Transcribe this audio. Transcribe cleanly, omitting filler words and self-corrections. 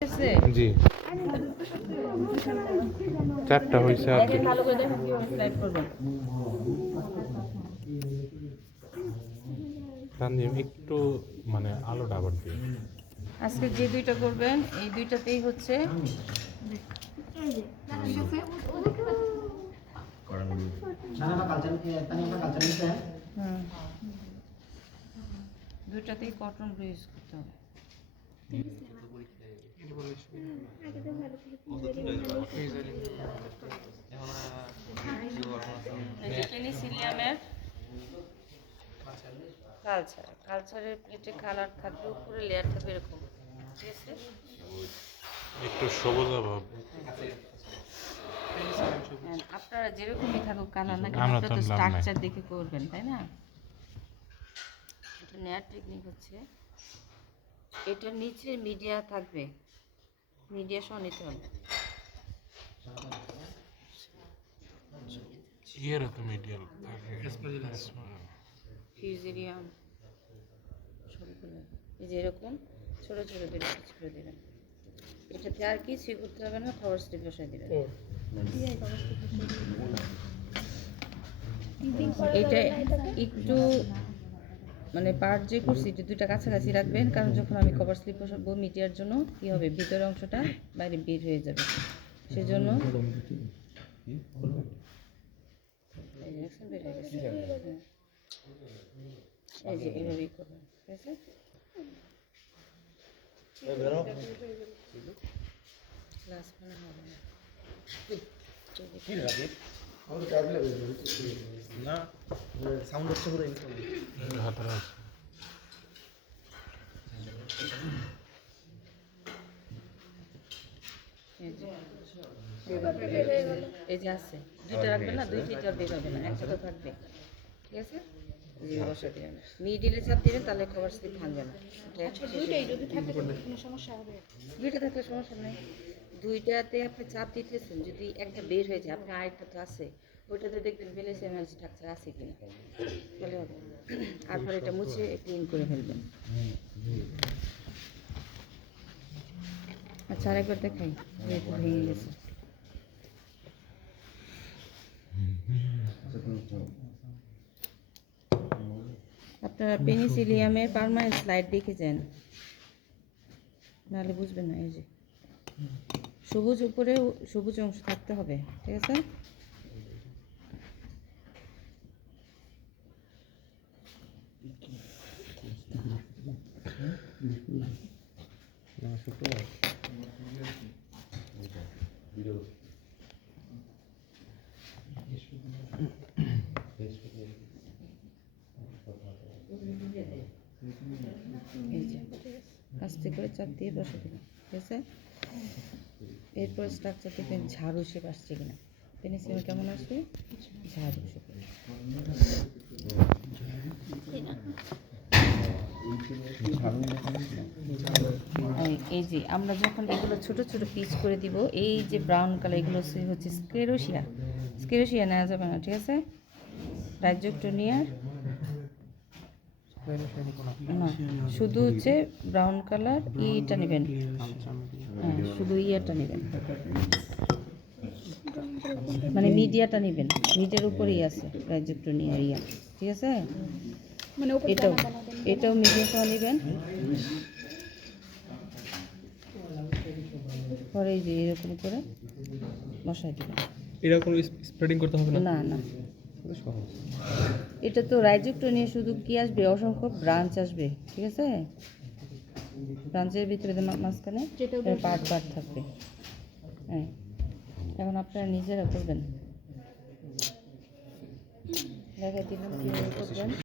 জি, চারটা হয়েছে আর দেখেন ভালো করে দেখেন কিভাবে স্লাইড করবেন। তানজিম একটু মানে আলোটা আবার দিন। আজকে যে দুইটা করবেন এই দুইটাতেই হচ্ছে দুইটাতেই কটন ইউজ করতে হবে। পেনিসিলিয়ামের কালচারের প্লেটে কালার থাকবে, উপরে লেয়ার থাকবে এরকম, ঠিক আছে? একটু সবুজ ভাব। আপনারা যেরকমই থাকুক কালার না, আমরা আপনারা তো তো লাভ নাই। স্ট্রাকচার দেখে করবেন, তাই না? এটা নেয়ার টেকনিক হচ্ছে এটার নিচে মিডিয়া থাকবে, মিডিয়া সহ নিতে হবে। Era তো মিডিয়াল ফিউজেরিয়াম সবগুলো এই যে এরকম ছোটো ছোটো করে পিস করে দেবেন। এটাতে আর কিছুই করতে হবে না, খাবার স্লিপ বসাই দেবেন। এটা একটু মানে পার্ট যে করছি এটা দুইটা কাছাকাছি রাখবেন, কারণ যখন আমি কভার স্লিপ বসাবো মিডিয়ার জন্য কী হবে, ভিতরের অংশটা বাইরে বের হয়ে যাবে, সেজন্য বের হয়ে গেছে। এই যে এইভাবেই করবেন, ঠিক আছে? গ্লাস বানা হবে না। না সাউন্ড হচ্ছে পুরো হাতারা আছে। এই যে আছে দুইটা রাখবেন না, দুইটা বের হবে না, একটা তো থাকবে, ঠিক আছে? বসা দিবেন, মিডিলে চাপ দিবেন, তাহলে কভার স্লিপ ভাঙবে না। দুইটাই যদি থাকে কোনো সমস্যা হবে? দুইটা থাকলে সমস্যা নেই, দুইটাতে আপনি চাপ দিতেছেন, যদি একটা বের হয়ে যায় আপনার আরেকটা তো আছে, ওইটাতে দেখবেন বেলেসিয়ামের স্ট্রাকচার আছে কিনা, তাহলে হবে। তারপর এটা মুছে ক্লিন করে ফেলবেন। আচ্ছা আরেকবার দেখাই, যেহেতু ভেঙে গেছে। আপনারা পেনিসিলিয়ামের পার্মানেন্ট স্লাইড দেখেছেন, নাহলে বুঝবেন না। এই যে সবুজ উপরে সবুজ অংশ থাকতে হবে, ঠিক আছে? এই যে আস্তে করে চাপ দিয়ে বসে দিলাম, ঠিক আছে? এরপর স্ট্রাকচার দেখবেন ঝাড়ু শেপ আসছে কিনা, পেনিসিলিয়াম কেমন আসবে, ঝাড়ু শেপ। এই যে আমরা যখন এগুলো ছোট ছোট পিস করে দিব, এই যে ব্রাউন কালার এগুলো হচ্ছে স্ক্লেরোসিয়া, স্ক্লেরোসিয়া নেওয়া যাবে না, ঠিক আছে? রাইজোক্টোনিয়ার না, শুধু হচ্ছে ব্রাউন কালার ইটা নেবেন, হ্যাঁ শুধু ইয়াটা নেবেন, মানে মিডিয়াটা নেবেন, মিডিয়ার উপরেই আছে রাইজোক্টোনিয়ার ইয়া, ঠিক আছে? মানে এটাও মিডিয়া সহ নেবেন। পরে এই যে এরকম করে বসাই দেবেন। এরকম স্প্রেডিং করতে হবে না? না না, এটা তো রাইজোক্টোনিয়া শুধু কি আসবে, অসংখ্য ব্রাঞ্চ আসবে, ঠিক আছে? ব্রাঞ্চের ভিতরে মাঝখানে পার্ট পার্ট থাকবে। হ্যাঁ, এখন আপনারা নিজেরা করবেন, দেখাই দিলাম কীভাবে করবেন।